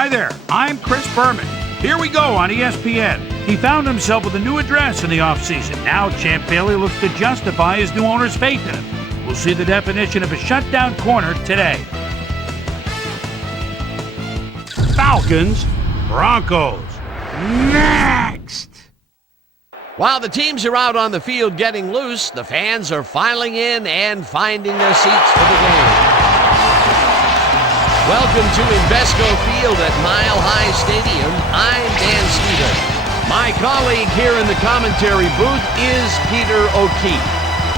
Hi there, I'm Chris Berman. Here we go on ESPN. He found himself with a new address in the offseason. Now Champ Bailey looks to justify his new owner's faith in him. We'll see the definition of a shutdown corner today. Falcons, Broncos. Next! While the teams are out on the field getting loose, the fans are filing in and finding their seats for the game. Welcome to Invesco Field at Mile High Stadium. I'm Dan Stevens. My colleague here in the commentary booth is Peter O'Keefe.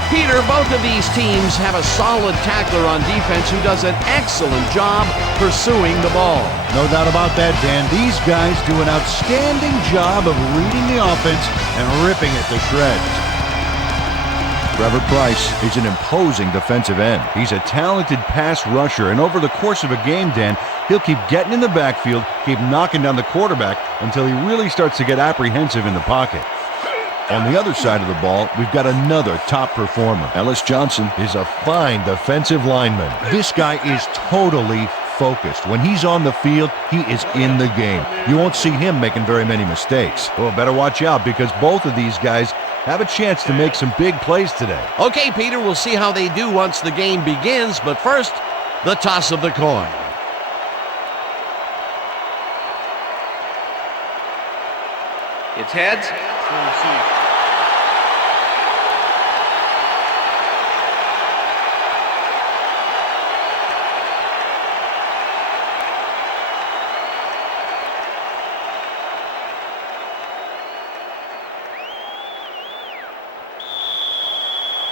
Peter, both of these teams have a solid tackler on defense who does an excellent job pursuing the ball. No doubt about that, Dan. These guys do an outstanding job of reading the offense and ripping it to shreds. Trevor Price is an imposing defensive end. He's a talented pass rusher, and over the course of a game, Dan, he'll keep getting in the backfield, keep knocking down the quarterback until he really starts to get apprehensive in the pocket. On the other side of the ball, we've got another top performer. Ellis Johnson is a fine defensive lineman. This guy is totally focused. When he's on the field, he is in the game. You won't see him making very many mistakes. Well, better watch out because both of these guys have a chance to make some big plays today. Okay, Peter, we'll see how they do once the game begins, but first, the toss of the coin. It's heads.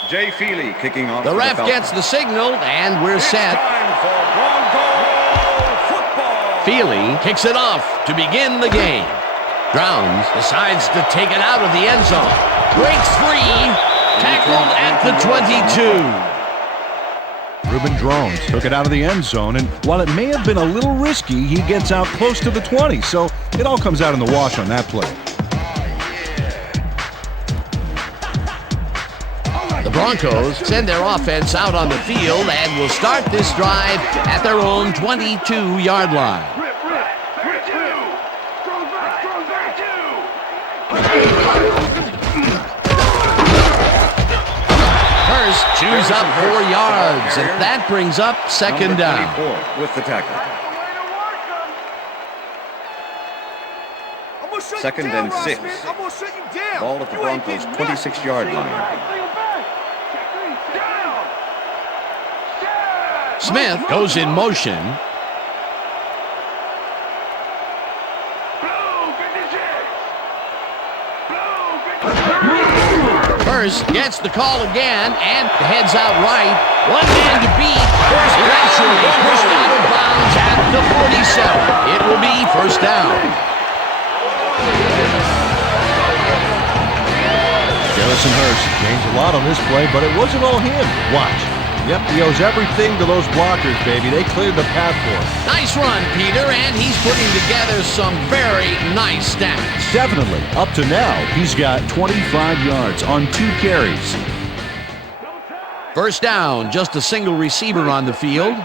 Jay Feely kicking off. The ref gets the signal, and we're set. Time for Bronco football. Feely kicks it off to begin the game. Drowns decides to take it out of the end zone. Breaks free. Tackled at the 22. Ruben Drones took it out of the end zone, and while it may have been a little risky, he gets out close to the 20, so it all comes out in the wash on that play. The Broncos send their offense out on the field and will start this drive at their own 22-yard line. Hurst chews up 4 yards, and that brings up second down. With the tackle. Second and 6. Ball at the Broncos' 26-yard line. Smith goes in motion. Hurst gets the call again and heads out right. One man to beat. Hurst eventually pushed out of bounds at the 47. It will be first down. Garrison Hurst gains a lot on this play, but it wasn't all him. Watch. Yep, he owes everything to those blockers, baby. They cleared the path for him. Nice run, Peter, and he's putting together some very nice stats. Definitely. Up to now, he's got 25 yards on 2 carries. First down, just a single receiver on the field.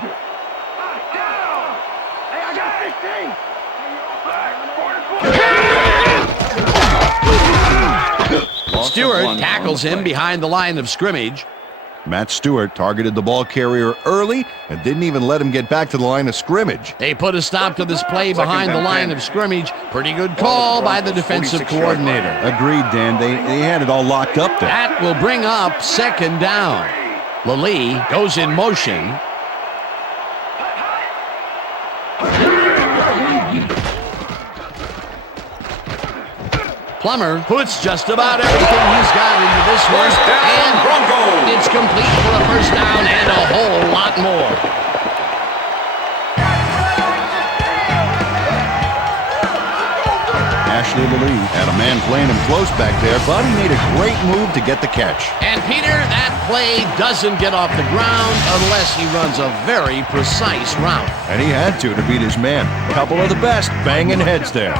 Stewart tackles him behind the line of scrimmage. Matt Stewart targeted the ball carrier early and didn't even let him get back to the line of scrimmage. They put a stop to this play behind the line of scrimmage. Pretty good call by the defensive coordinator. Agreed, Dan. They had it all locked up there. That will bring up second down. Lally goes in motion. Plummer puts just about everything he's got into this one. And Broncos. It's complete for a first down and a whole lot more. Ashley Lally had a man playing him close back there, but he made a great move to get the catch. And Peter, that play doesn't get off the ground unless he runs a very precise route. And he had to beat his man. A couple of the best banging heads there.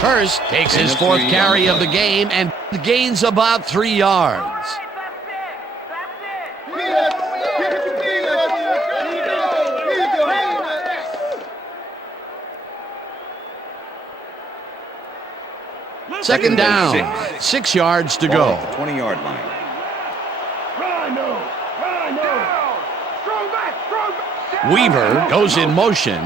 Hurst takes his fourth carry of the game and gains about 3 yards. Second down, 6 yards to go. At the 20-yard line. Weaver goes in motion.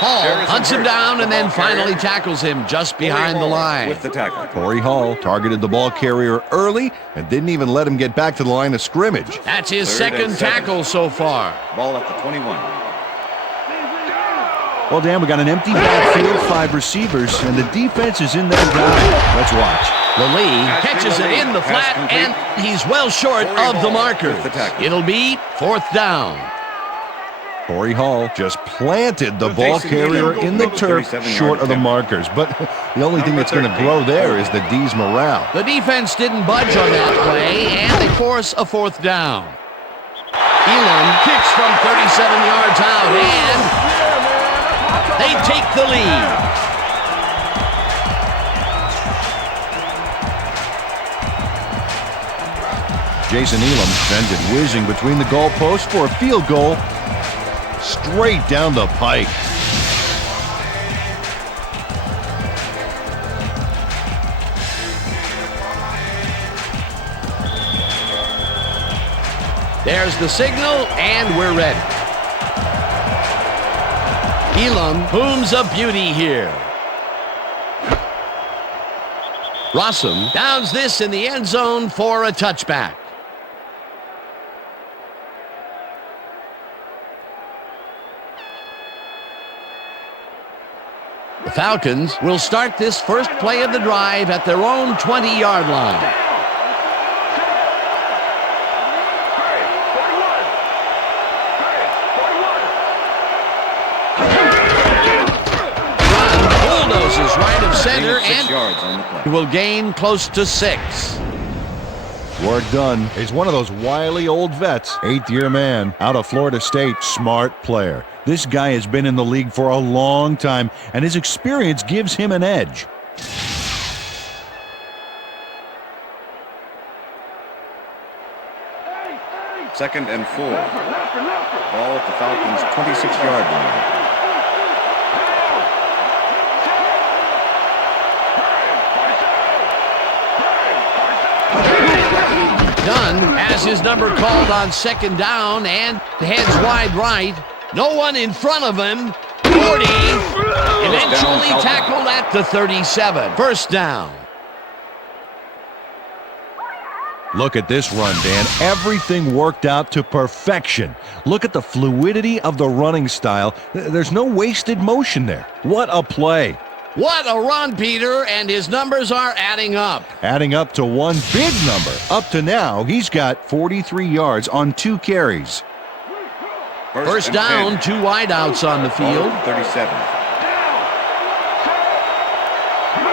Hall hunts him down and then finally tackles him just behind the line. With the tackle. Corey Hall targeted the ball carrier early and didn't even let him get back to the line of scrimmage. That's his Third and second seven. tackle so far. Ball at the 21. Well, Dan, we got an empty backfield, 5 receivers, and the defense is in their guy. Let's watch. Lee catches it in the flat, and he's well short of the markers. It'll be 4th down. Corey Hall just planted the ball carrier in the turf short of the markers. But the only thing that's going to grow there is the D's morale. The defense didn't budge on that play, and they force a 4th down. Elam kicks from 37 yards out, and they take the lead. Jason Elam sends it whizzing between the goalposts for a field goal. Straight down the pike. There's the signal, and we're ready. Elam booms a beauty here. Rossum downs this in the end zone for a touchback. The Falcons will start this first play of the drive at their own 20-yard line. Run bulldozes right of center and will gain close to 6. Work done. He's one of those wily old vets. 8th-year man out of Florida State. Smart player. This guy has been in the league for a long time, and his experience gives him an edge. Second and 4. Ball at the Falcons' 26-yard line. Dunn has his number called on second down and heads wide right. No one in front of him. 40. Eventually tackled at the 37. First down. Look at this run, Dan. Everything worked out to perfection. Look at the fluidity of the running style. There's no wasted motion there. What a play. What a run, Peter, and his numbers are adding up. Adding up to one big number. Up to now, he's got 43 yards on 2 carries. First down, 2 wideouts on the field. 37.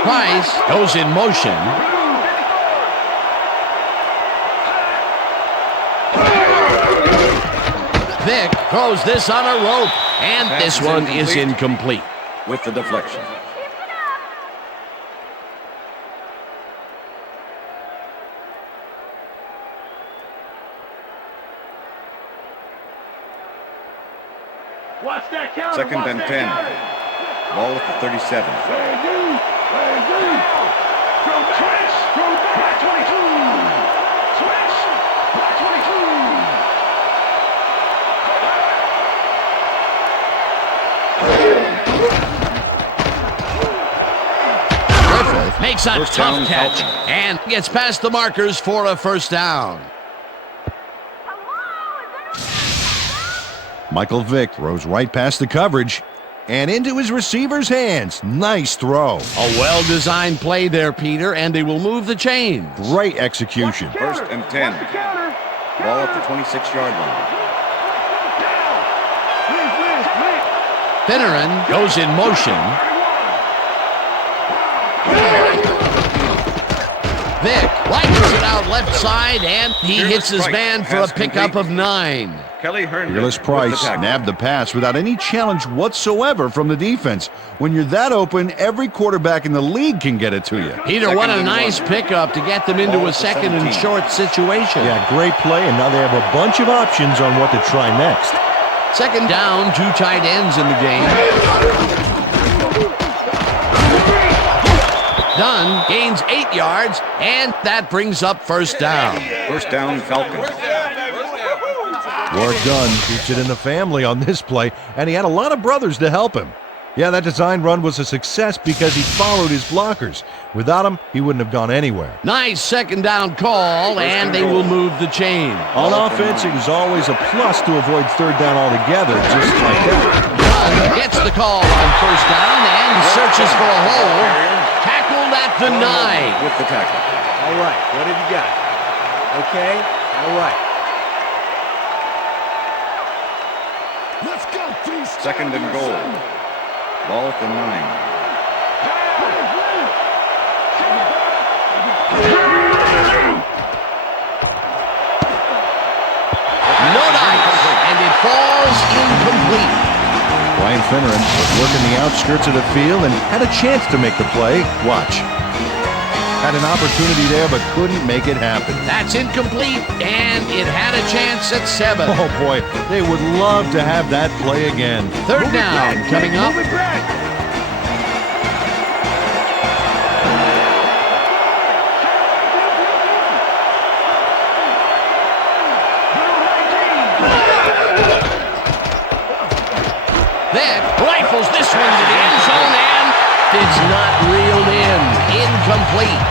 Price goes in motion. Vick throws this on a rope, and this one is incomplete. With the deflection. Second and 10. Ball at the 37. Griffith makes a tough catch and gets past the markers for a first down. Michael Vick throws right past the coverage and into his receiver's hands. Nice throw. A well-designed play there, Peter, and they will move the chains. Great execution. First and 10. Ball at the 26-yard line. Finneran goes in motion. Vick rifles it out left side, and he hits his man for a pickup of 9. Kelly Herndon Fearless with Price the tackle. nabbed the pass without any challenge whatsoever from the defense. When you're that open, every quarterback in the league can get it to you. Peter, what a nice pickup to get them into a second and short situation. Yeah, great play, and now they have a bunch of options on what to try next. Second down, 2 tight ends in the game. Dunn gains 8 yards, and that brings up first down. First down, Falcons. Warwick Dunn keeps it in the family on this play, and he had a lot of brothers to help him. Yeah, that design run was a success because he followed his blockers. Without him, he wouldn't have gone anywhere. Nice second down call, and they will move the chain. On offense, it was always a plus to avoid third down altogether, just like that. Dunn gets the call on first down and searches for a hole. Tackled at the 9. With the tackle. All right, what have you got? Okay, all right. Let's go, Beast. Second and goal. Ball at the 9. No dice, and it falls incomplete. Ryan Finneran was working the outskirts of the field and had a chance to make the play. Watch. Had an opportunity there, but couldn't make it happen. That's incomplete, and it had a chance at 7. Oh, boy, they would love to have that play again. Third down coming up. Vick rifles this one to the end zone, and it's not reeled in. Incomplete.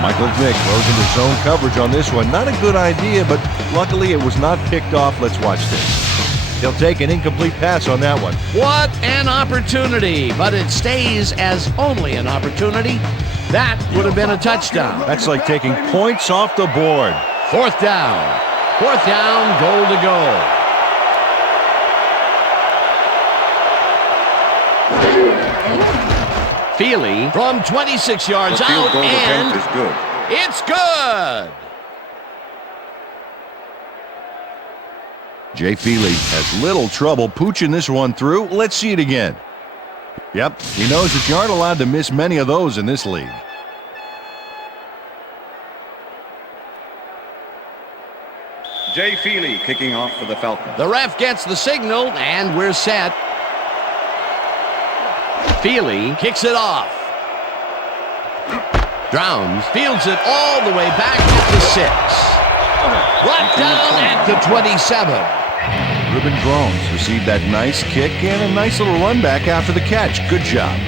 Michael Vick goes into zone coverage on this one. Not a good idea, but luckily it was not picked off. Let's watch this. He'll take an incomplete pass on that one. What an opportunity, but it stays as only an opportunity. That would have been a touchdown. That's like taking points off the board. Fourth down. Fourth down, goal to go. Feely from 26 yards The field out, goal and attempt is good. it's good. Jay Feely has little trouble pooching this one through. Let's see it again. Yep, he knows that you aren't allowed to miss many of those in this league. Jay Feely kicking off for the Falcons. The ref gets the signal, and we're set. Feely kicks it off. Drowns fields it all the way back at the 6. Brought down at the 27. Ruben Drones received that nice kick and a nice little run back after the catch. Good job.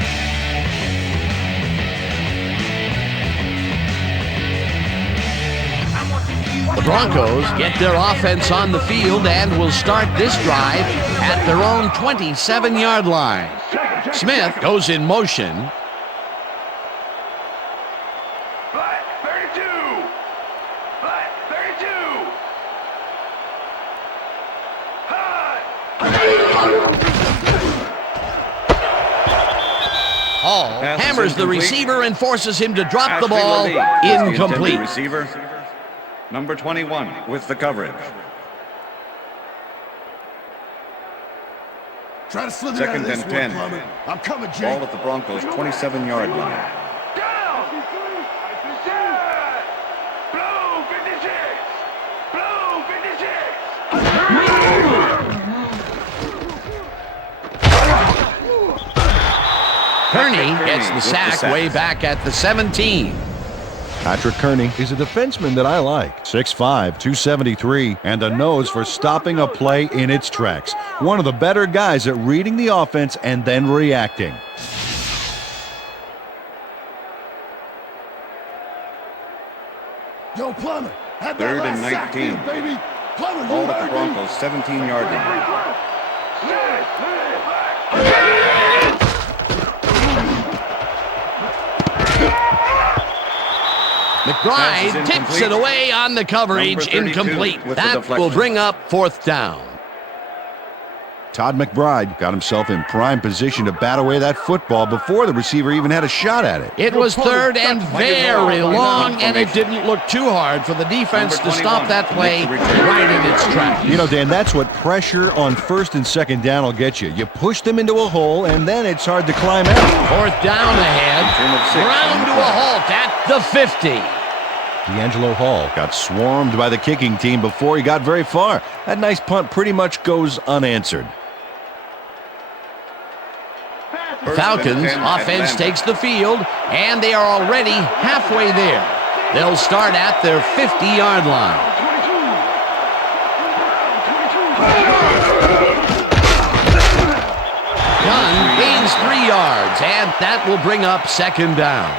The Broncos get their offense on the field and will start this drive at their own 27-yard line. Smith goes in motion. Hall hammers the receiver and forces him to drop the ball. Incomplete. Receiver, number 21 with the coverage. Try to slither Second out of this and one, 10. Plummer. I'm coming, Jake. Ball at the Broncos' 27-yard line. Kearney gets the sack way back at the 17. Patrick Kearney is a defenseman that I like. 6'5", 273, and a nose for stopping a play in its tracks. One of the better guys at reading the offense and then reacting. Yo, Plummer. Have that Third and last sack 19. here, baby. Plummer, Ball you at heard the me. Broncos' 17-yard line. McBride tips it away on the coverage. Number 32 Incomplete. with the That deflection. will bring up fourth down. Todd McBride got himself in prime position to bat away that football before the receiver even had a shot at it. It was third and very long, and it didn't look too hard for the defense to stop that play right in its tracks. You know, Dan, that's what pressure on first and second down will get you. You push them into a hole, and then it's hard to climb out. Fourth down ahead. Round to a halt at the 50. D'Angelo Hall got swarmed by the kicking team before he got very far. That nice punt pretty much goes unanswered. Falcons offense takes the field, and they are already halfway there. They'll start at their 50-yard line. Gunn gains 3 yards, and that will bring up second down.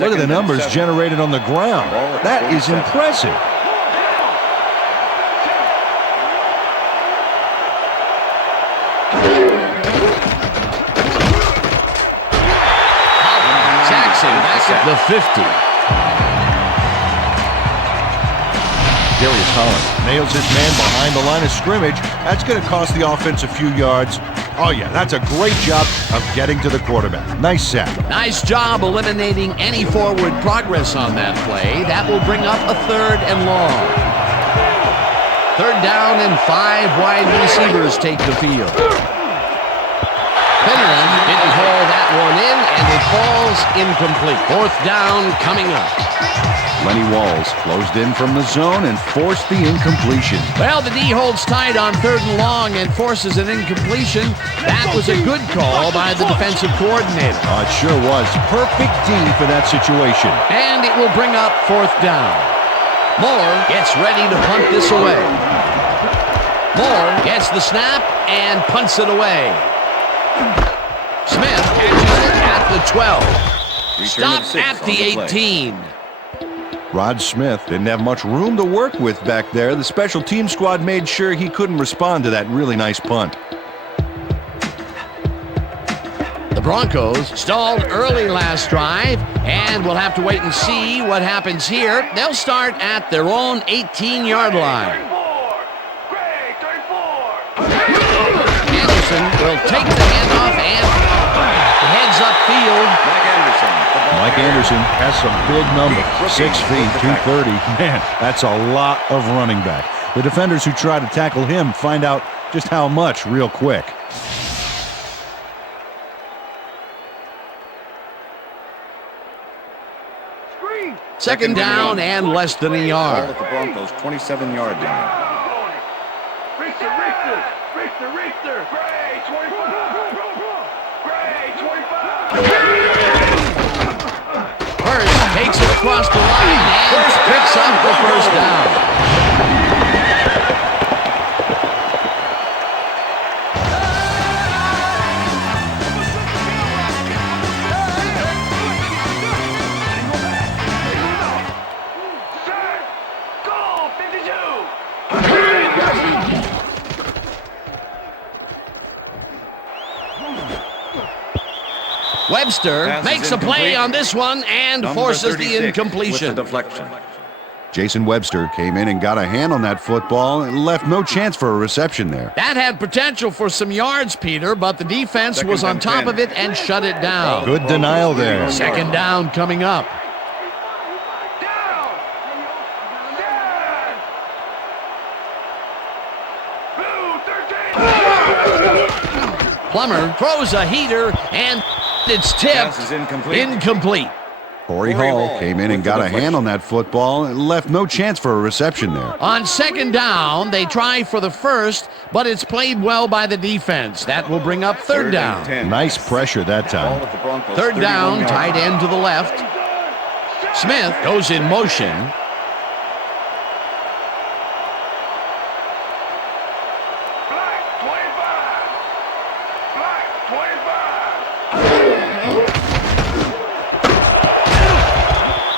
Look at the numbers generated on the ground. That is impressive. Back at the 50. Darius Holland nails his man behind the line of scrimmage. That's going to cost the offense a few yards. Oh, yeah, that's a great job of getting to the quarterback. Nice sack. Nice job eliminating any forward progress on that play. That will bring up a third and long. Third down, and 5 wide receivers take the field. Finneran didn't haul that one in, and it falls incomplete. Fourth down coming up. Lenny Walls closed in from the zone and forced the incompletion. Well, the D holds tight on third and long and forces an incompletion. That was a good call by the defensive coordinator. Oh, it sure was. Perfect D for that situation. And it will bring up fourth down. Moore gets ready to punt this away. Moore gets the snap and punts it away. Smith catches it at the 12. Stopped at the 18. Rod Smith didn't have much room to work with back there. The special team squad made sure he couldn't respond to that really nice punt. The Broncos stalled early last drive, and we'll have to wait and see what happens here. They'll start at their own 18-yard line. Anderson will take the handoff and heads upfield. Mike Anderson has some big numbers. 6 feet, 230. Man, that's a lot of running back. The defenders who try to tackle him find out just how much real quick. Second down and less than a yard. Ball at the Broncos' 27-yard line. Richter. Gray, 25. Gray, 25. Hurst takes it across the line and picks up the first down. Webster makes a play on this one and forces the incompletion. With the deflection. Jason Webster came in and got a hand on that football and left no chance for a reception there. That had potential for some yards, Peter, but the defense was on top of it and shut it down. Good denial there. Second down coming up. Plummer throws a heater, and it's tipped. Incomplete. Corey Hall came in and got a hand on that football and left no chance for a reception there. On second down, they try for the first, but it's played well by the defense. That will bring up third down. Nice pressure that time. Third down, tight end to the left. Smith goes in motion.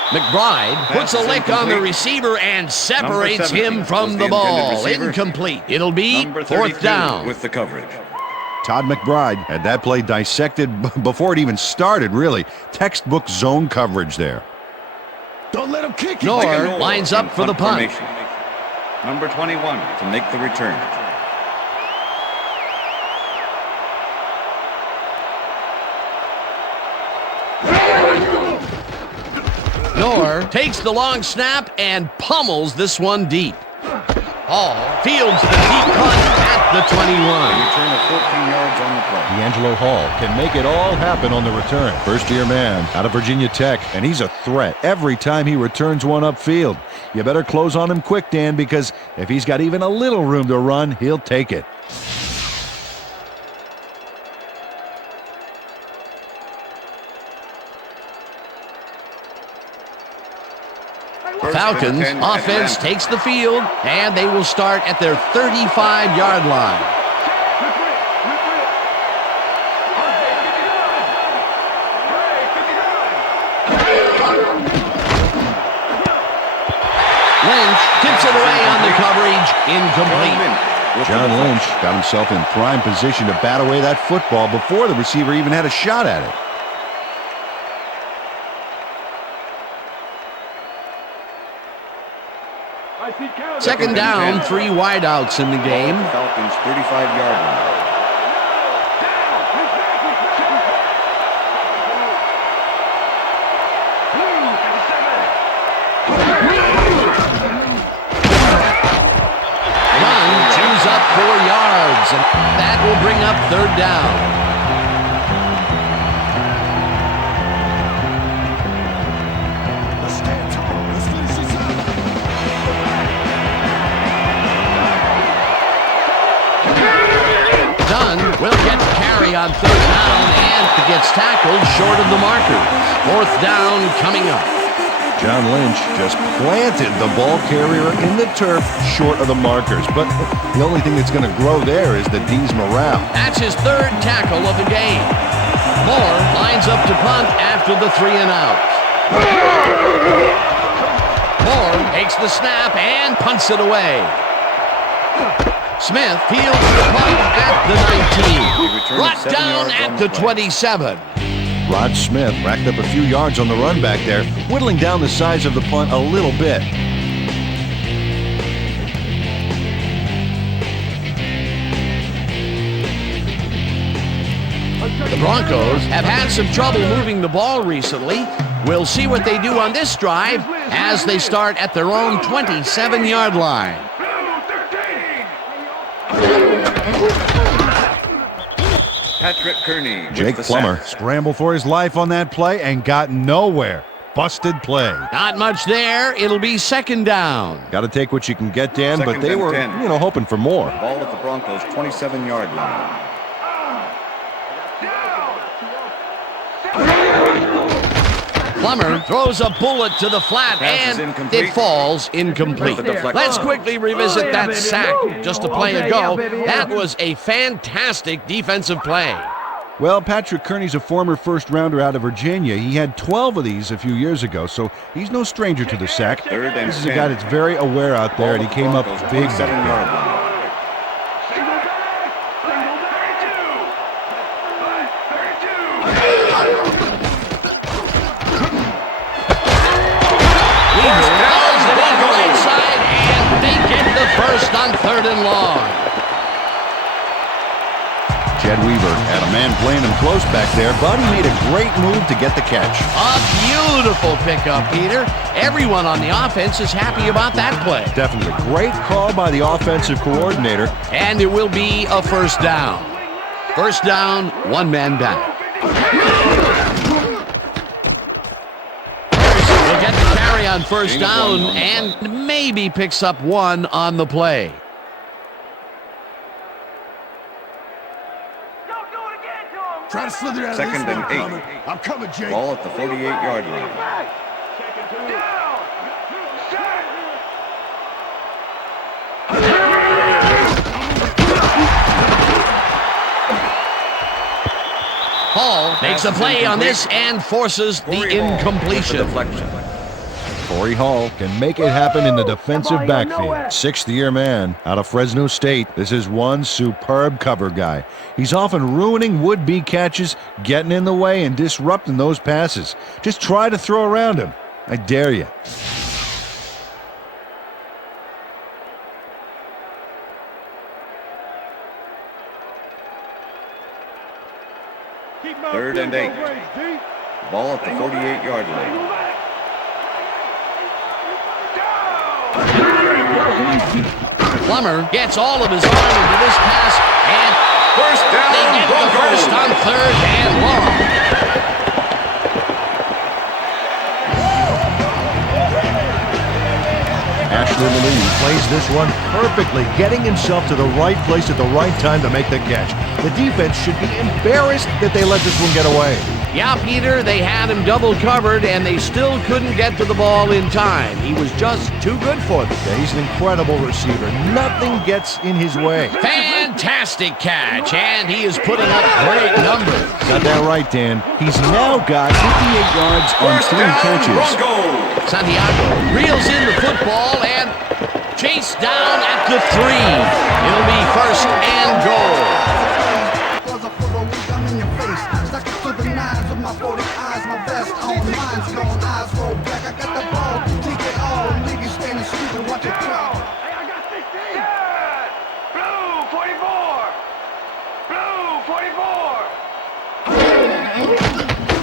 McBride puts a lick on the receiver and separates him from the ball. Incomplete. It'll be fourth down. With the coverage. Todd McBride had that play dissected before it even started, really. Textbook zone coverage there. Don't let him kick it. Nor lines up for the punt. Formation. Number 21 to make the return. Nor takes the long snap and pummels this one deep. Hall fields the deep punt at the 21. Return of 14 yards on the play. D'Angelo Hall can make it all happen on the return. First-year man out of Virginia Tech, and he's a threat every time he returns one upfield. You better close on him quick, Dan, because if he's got even a little room to run, he'll take it. Falcons offense takes the field, and they will start at their 35-yard line. Lynch tips it away on the coverage, incomplete. John Lynch got himself in prime position to bat away that football before the receiver even had a shot at it. Second down, 3 wideouts in the game. Falcons 35-yard line. Run chews up 4 yards, and that will bring up third down. Will get the carry on third down and gets tackled short of the markers. Fourth down coming up. John Lynch just planted the ball carrier in the turf short of the markers. But the only thing that's going to grow there is the D's morale. That's his third tackle of the game. Moore lines up to punt after the 3 and out. Moore takes the snap and punts it away. Smith fields the punt at the 19. Brought down at the 27. Rod Smith racked up a few yards on the run back there, whittling down the size of the punt a little bit. The Broncos have had some trouble moving the ball recently. We'll see what they do on this drive as they start at their own 27-yard line. Patrick Kearney. Jake Plummer scrambled for his life on that play and got nowhere. Busted play. Not much there. It'll be second down. Got to take what you can get, Dan, Second but they and were, 10. hoping for more. Ball at the Broncos 27-yard line. Plummer throws a bullet to the flat, Pass and it falls incomplete. Let's quickly revisit that sack just a play ago. That was a fantastic defensive play. Well, Patrick Kearney's a former first-rounder out of Virginia. He had 12 of these a few years ago, so he's no stranger to the sack. Third and This is a 10. guy that's very aware out there, and he came up big. 7-yard line. First on third and long. Jed Weaver had a man playing him close back there, but he made a great move to get the catch. A beautiful pickup, Peter. Everyone on the offense is happy about that play. Definitely great call by the offensive coordinator. And it will be a first down. First down, 1 man down. Will get the carry on first down and maybe picks up 1 on the play. Try to slither out of Second this and one, 8. I'm coming, Jake. Ball at the 48-yard line. Hall makes a play on this and forces the incompletion. Corey Hall can make it happen in the defensive backfield. Sixth-year man out of Fresno State. This is one superb cover guy. He's often ruining would-be catches, getting in the way and disrupting those passes. Just try to throw around him. I dare you. Third and 8. Ball at the 48-yard line. Plummer gets all of his arm into this pass, and First down, they get the Broncos. first on 3rd and long. Ashley Lee plays this one perfectly, getting himself to the right place at the right time to make the catch. The defense should be embarrassed that they let this one get away. Yeah, Peter, they had him double covered, and they still couldn't get to the ball in time. He was just too good for them. Yeah, he's an incredible receiver. Nothing gets in his way. Fantastic catch, and he is putting up great numbers. Got that right, Dan. He's now got 58 yards on First 3 down, catches. Broncos. Santiago reels in the football and chased down at the 3. It'll be 1st and goal.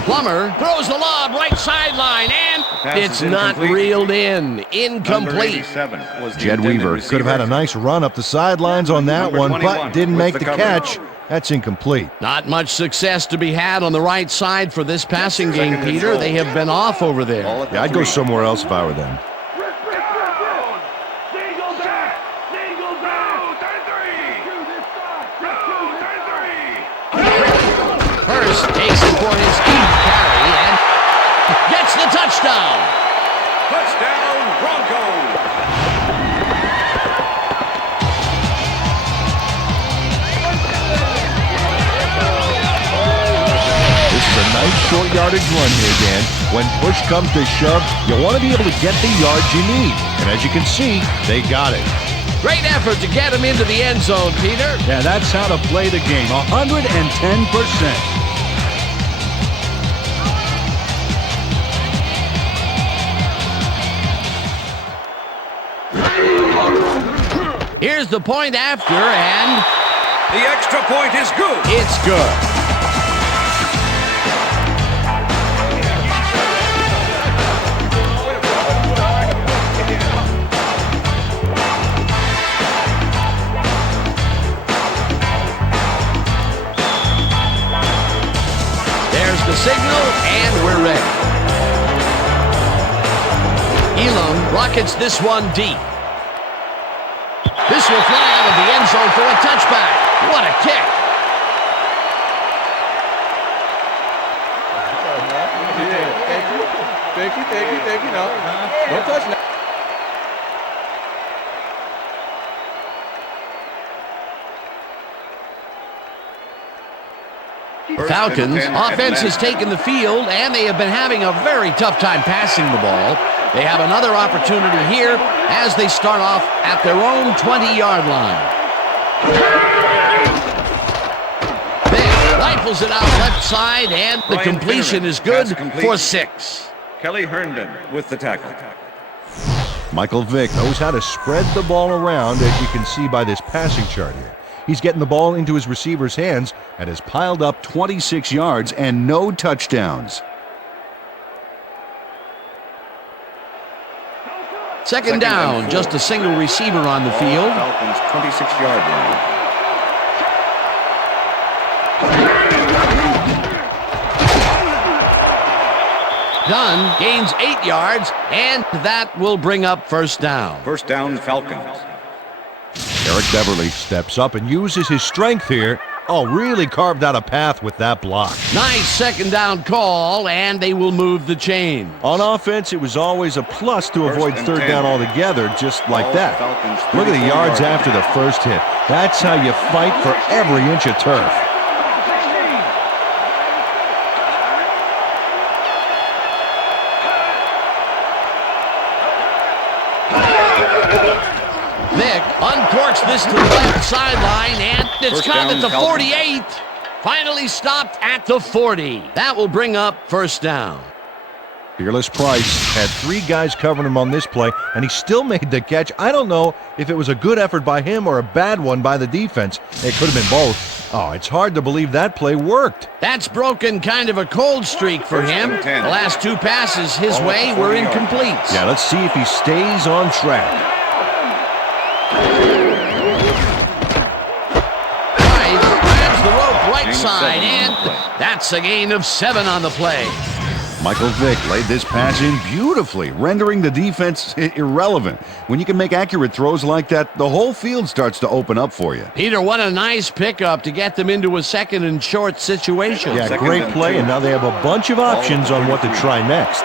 Plummer throws the lob right sideline, and Pass it's is not incomplete. reeled in. Number Incomplete. 87 was the Jed intended Weaver could have had a nice run up the sidelines on that Number one, 21 but didn't with make the the cover. catch. That's incomplete. Not much success to be had on the right side for this passing game, Second and Peter. goal. They have been off over there. Ball at the Yeah, I'd go 3. somewhere else if I were them. Single back. Single back. 33. First takes it for his deep carry and gets the touchdown. Touchdown, Broncos. This is a nice short yardage run here, Dan. When push comes to shove, you want to be able to get the yards you need. And as you can see, they got it. Great effort to get him into the end zone, Peter. Yeah, that's how to play the game. 110%. Here's the point after, and The extra point is good. it's good. There's the signal, and we're ready. Elam rockets this one deep. This will fly out of the end zone for a touchback. What a kick. Thank you. No, don't touch now. Falcons offense has taken the field, and they have been having a very tough time passing the ball. They have another opportunity here as they start off at their own 20-yard line. Then rifles it out left side, and the Brian completion Finneran, is good pass complete. for 6. Kelly Herndon with the tackle. Michael Vick knows how to spread the ball around, as you can see by this passing chart here. He's getting the ball into his receiver's hands and has piled up 26 yards and no touchdowns. Second down, and 4. just a single receiver on the field. Falcons 26-yard line. Dunn gains 8 yards, and that will bring up first down. First down, Falcons. Eric Beverly steps up and uses his strength here. Oh, really carved out a path with that block. Nice second down call, and they will move the chain. On offense, it was always a plus to First avoid and third 10. down altogether, just like Ball that. Falcons Look at the 34 yards yard after line. the first hit. That's how you fight for every inch of turf. Vick uncorks this to the left sideline, and it's First caught down, at the Falcons. 48. Finally stopped at the 40. That will bring up first down. Fearless Price had 3 guys covering him on this play, and he still made the catch. I don't know if it was a good effort by him or a bad one by the defense. It could have been both. Oh, it's hard to believe that play worked. That's broken kind of a cold streak for him. The last 2 passes his way were incomplete. Yeah, let's see if he stays on track. Price grabs the rope right side, and that's a gain of 7 on the play. Michael Vick laid this pass in beautifully, rendering the defense irrelevant. When you can make accurate throws like that, the whole field starts to open up for you. Peter, what a nice pickup to get them into a 2nd and short situation. Yeah, great play, and now they have a bunch of options on what to try next.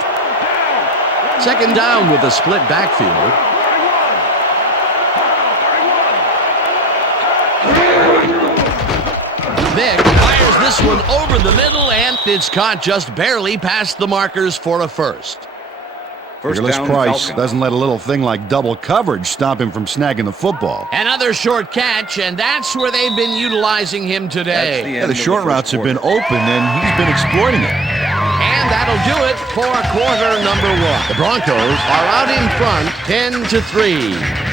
2nd down with a split backfield. Vick fires this one over the middle, and it's caught just barely past the markers for a first. Fearless Price doesn't let a little thing like double coverage stop him from snagging the football. Another short catch, and that's where they've been utilizing him today. The short routes have been open, and he's been exploiting it. And that'll do it for quarter number 1. The Broncos are out in front, 10-3.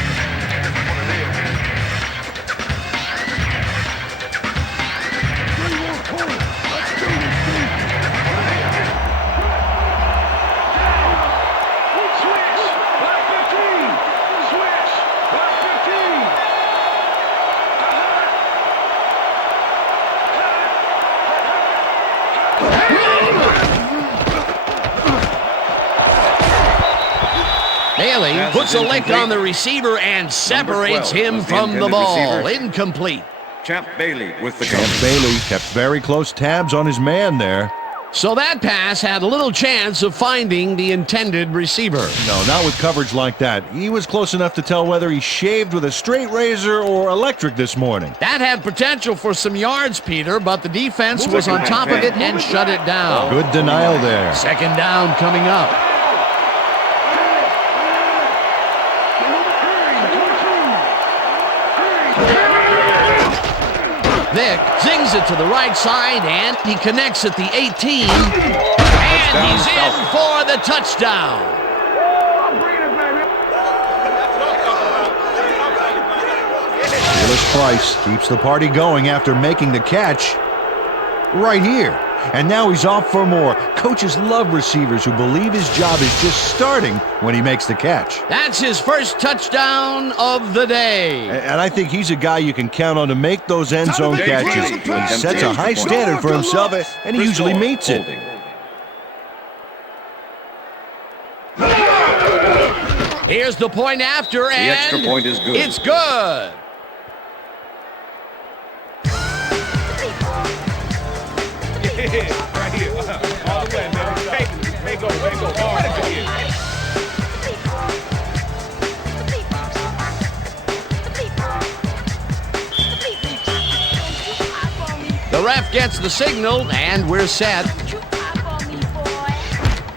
Bailey puts a lick on the receiver and separates him from the ball. Incomplete. Champ Bailey with the Champ Bailey kept very close tabs on his man there. So that pass had a little chance of finding the intended receiver. No, not with coverage like that. He was close enough to tell whether he shaved with a straight razor or electric this morning. That had potential for some yards, Peter, but the defense was on top of it and shut it down. Good denial there. 2nd down coming up. Vick zings it to the right side, and he connects at the 18. And he's in for the touchdown. Fearless Price keeps the party going after making the catch right here. And now he's off for more. Coaches love receivers who believe his job is just starting when he makes the catch. That's his first touchdown of the day. And I think he's a guy you can count on to make those end zone catches. He sets a high standard for himself, and he usually meets it. Here's the point after, and the extra point is good. It's good. Right here. All the way, man. Hey, go. Right here. The ref gets the signal, and we're set.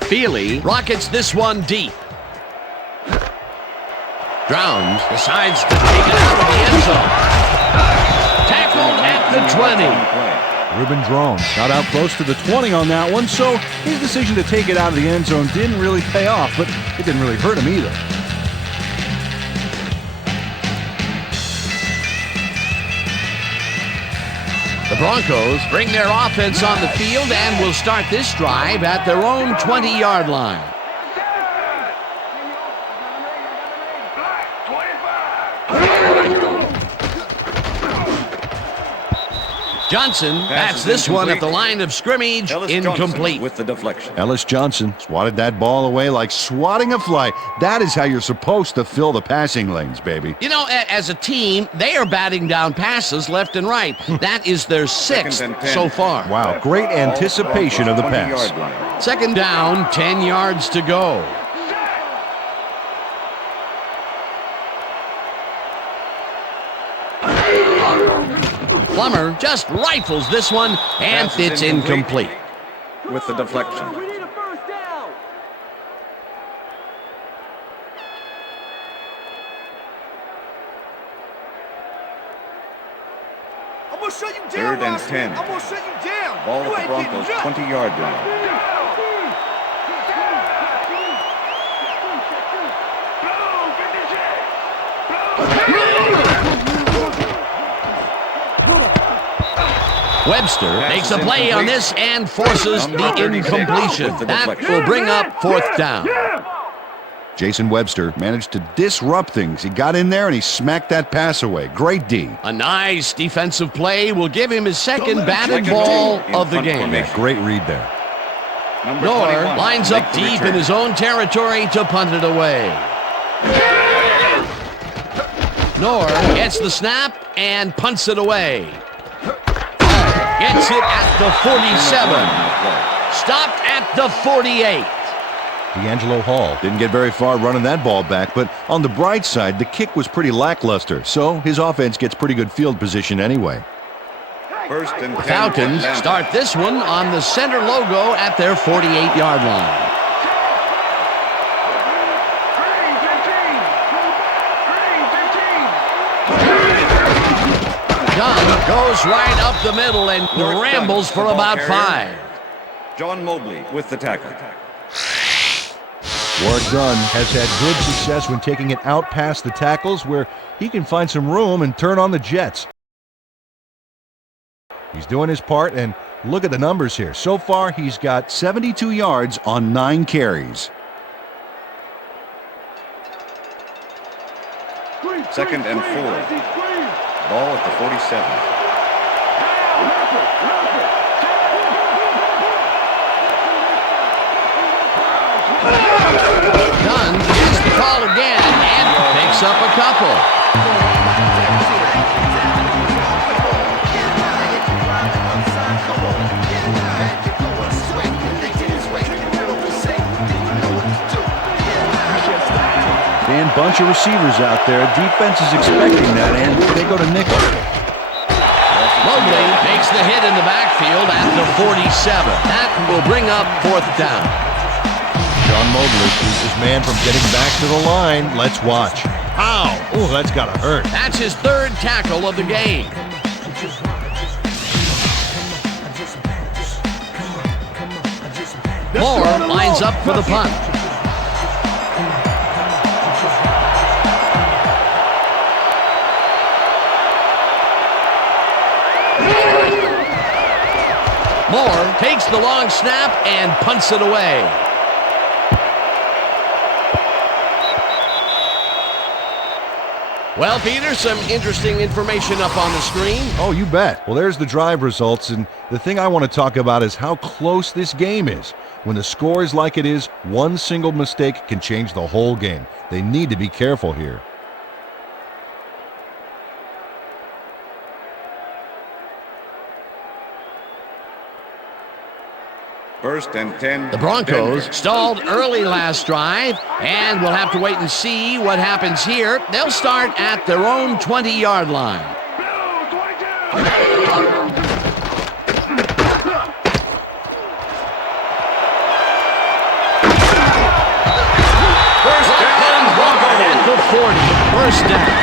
Feely rockets this one deep. Drowns decides to take it out of the end zone. Tackled at the 20. Ruben Drones got out close to the 20 on that one, so his decision to take it out of the end zone didn't really pay off, but it didn't really hurt him either. The Broncos bring their offense on the field and will start this drive at their own 20-yard line. Johnson bats this one at the line of scrimmage, incomplete. With the deflection. Ellis Johnson swatted that ball away like swatting a fly. That is how you're supposed to fill the passing lanes, baby. You know, as a team, they are batting down passes left and right. That is their 6th so far. Wow, great anticipation of the pass. 2nd down, 10 yards to go. Plummer just rifles this one, and it's incomplete. With the deflection. I'm gonna shut you down. 3rd and 10. I'm gonna shut you down. Ball at the Broncos' 20-yard line. Webster makes a play on this and forces the incompletion. That will bring up 4th down. Jason Webster managed to disrupt things. He got in there and he smacked that pass away. Great D. A nice defensive play will give him his 2nd batted ball of the game. Great read there. Noor lines up deep in his own territory to punt it away. Noor gets the snap and punts it away. Gets it at the 47. Stopped at the 48. D'Angelo Hall didn't get very far running that ball back, but on the bright side, the kick was pretty lackluster, so his offense gets pretty good field position anyway. First and 10. Falcons start this one on the center logo at their 48-yard line. Dunn goes right up the middle and rambles for about 5. John Mobley with the tackle. Warrick Dunn has had good success when taking it out past the tackles where he can find some room and turn on the Jets. He's doing his part, and look at the numbers here. So far, he's got 72 yards on 9 carries. 2nd and 4. Ball at the 47. Dunn gets the call again and picks up a couple. Dan, bunch of receivers out there. Defense is expecting that, and they go to nickel. Mobley makes the hit in the backfield at the 47. That will bring up 4th down. John Mobley keeps his man from getting back to the line. Let's watch. Ow! Oh, that's gotta hurt. That's his 3rd tackle of the game. Moore lines up for the punt. Moore takes the long snap and punts it away. Well, Peter, some interesting information up on the screen. Oh, you bet. Well, there's the drive results, and the thing I want to talk about is how close this game is. When the score is like it is, one single mistake can change the whole game. They need to be careful here. First and 10. The Broncos stalled early last drive, and we'll have to wait and see what happens here. They'll start at their own 20-yard line. First down, Broncos at the 40. First down.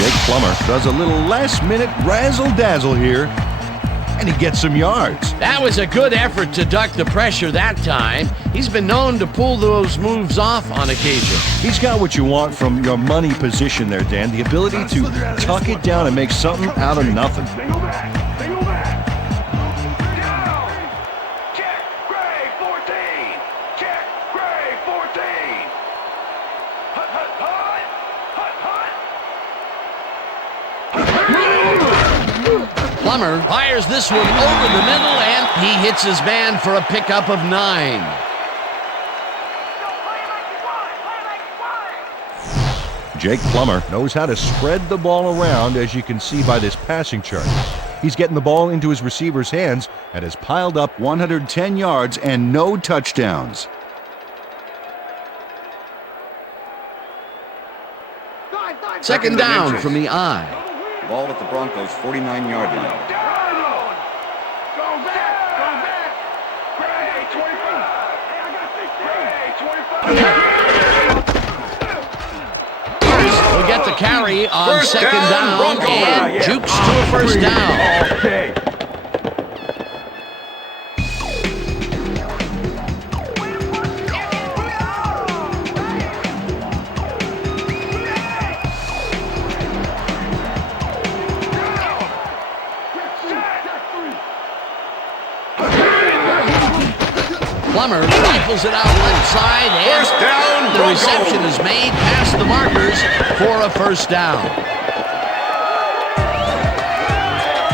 Jake Plummer does a little last-minute razzle-dazzle here, and he gets some yards. That was a good effort to duck the pressure that time. He's been known to pull those moves off on occasion. He's got what you want from your money position there, Dan. The ability to tuck it down and make something out of nothing. Plummer fires this one over the middle, and he hits his man for a pickup of 9. Jake Plummer knows how to spread the ball around, as you can see by this passing chart. He's getting the ball into his receiver's hands and has piled up 110 yards and no touchdowns. Second down from the I. Ball at the Broncos' 49-yard line. Will get the carry on First second down, down and jukes to a first down. Okay. Plummer rifles it out left side, and First down, the Broncos. reception is made past the markers for a first down.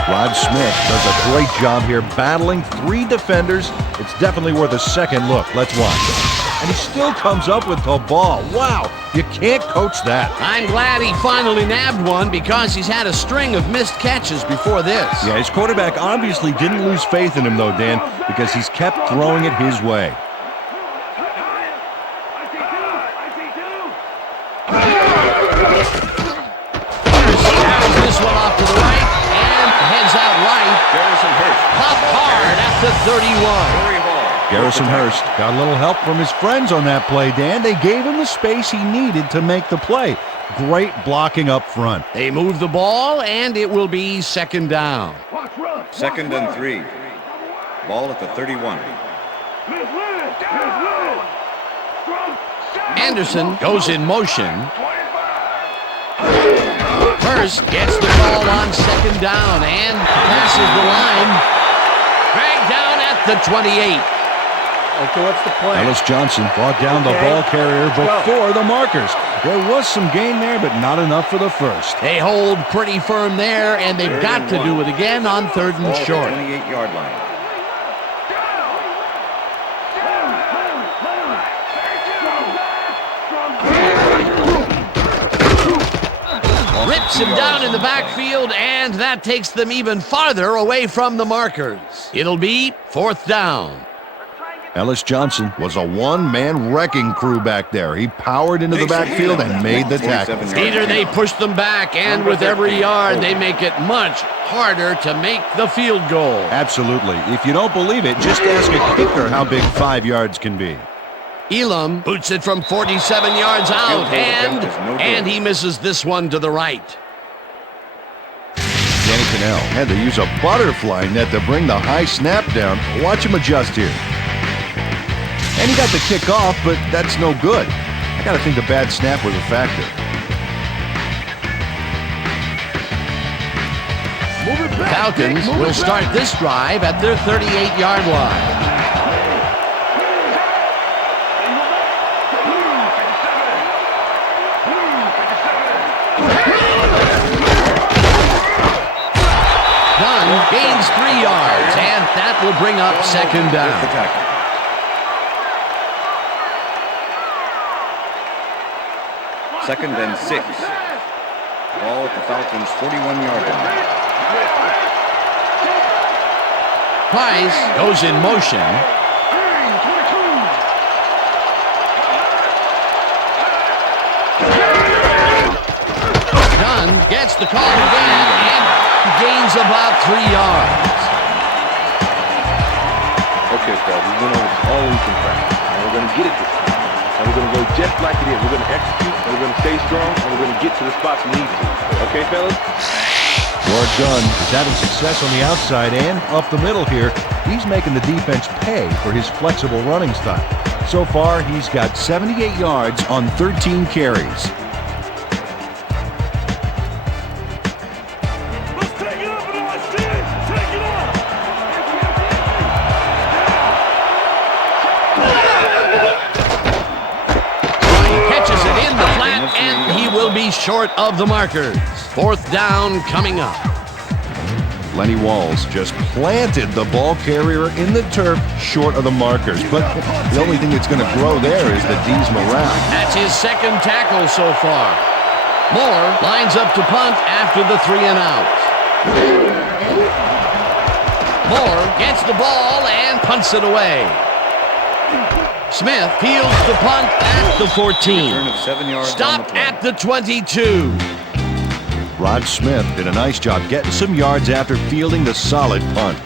Rod Smith does a great job here battling 3 defenders. It's definitely worth a second look. Let's watch. And he still comes up with the ball. Wow, you can't coach that. I'm glad he finally nabbed one because he's had a string of missed catches before this. Yeah, his quarterback obviously didn't lose faith in him, though, Dan, because he's kept throwing it his way. This one off to the right and heads out right. Garrison Hurst. Pop hard at the 31. Garrison Hurst got a little help from his friends on that play, Dan. They gave him the space he needed to make the play. Great blocking up front. They move the ball, and it will be second down. Second and 3. Ball at the 31. Anderson goes in motion. Hurst gets the ball on second down and passes the line. Dragged down at the 28. Okay, what's the plan? Ellis Johnson brought down the ball carrier before the markers. There was some gain there, but not enough for the first. They hold pretty firm there, and they've got to do it again on third and short. 28-yard line. Rips him down in the backfield, and that takes them even farther away from the markers. It'll be fourth down. Ellis Johnson was a one-man wrecking crew back there. He powered into the backfield and made the tackle. Peter, they push them back, and with every yard, they make it much harder to make the field goal. Absolutely. If you don't believe it, just ask a kicker how big 5 yards can be. Elam boots it from 47 yards out, and he misses this one to the right. Danny Cannell had to use a butterfly net to bring the high snap down. Watch him adjust here. And he got the kick off, but that's no good. I got to think the bad snap was a factor. Falcons will start this drive at their 38-yard line. Gains 3 yards, and that will bring up second down. Second and 6. Ball at the Falcons' 41-yard line. Price goes in motion. Dunn gets the call again and gains about 3 yards. Okay, Paul, we went over all we can practice, and we're going to get it this time. And we're going to go just like it is. We're going to execute, and we're going to stay strong, and we're going to get to the spots we need to. Okay, fellas? Ward Dunn is having success on the outside and up the middle here. He's making the defense pay for his flexible running style. So far, he's got 78 yards on 13 carries. Short of the markers. Fourth down coming up. Lenny Walls just planted the ball carrier in the turf short of the markers. But the only thing that's going to grow there is the D's morale. That's his second tackle so far. Moore lines up to punt after the 3 and out. Moore gets the ball and punts it away. Smith fields the punt at the 14. Stopped at the 22. Rod Smith did a nice job getting some yards after fielding the solid punt.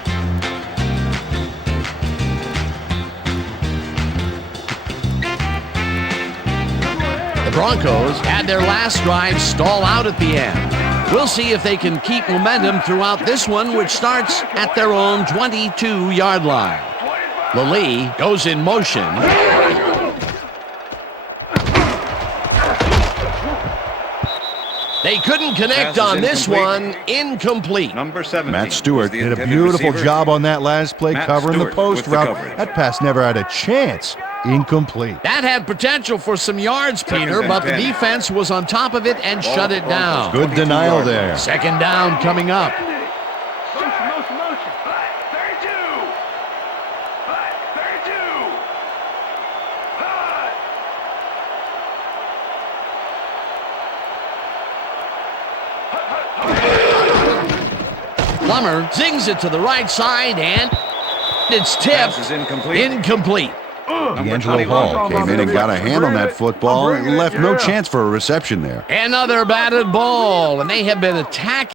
The Broncos had their last drive stall out at the end. We'll see if they can keep momentum throughout this one, which starts at their own 22-yard line. Lally goes in motion. They couldn't connect Pass is on this incomplete. one. Incomplete. Number 17. Matt Stewart is the did a intended beautiful receiver. job on that last play, Matt covering the Stewart post with the route. coverage. That pass never had a chance. Incomplete. That had potential for some yards, Peter, and but the 10. defense was on top of it and Ball shut at it the down. Broncos. Good denial there. Second down coming up. Motion. 32. 32. Plummer zings it to the right side, and it's tipped. Pass is incomplete. Incomplete. Number D'Angelo 21. Hall came in and got a hand on that football and left no chance for a reception there. Another batted ball, and they have been attacking.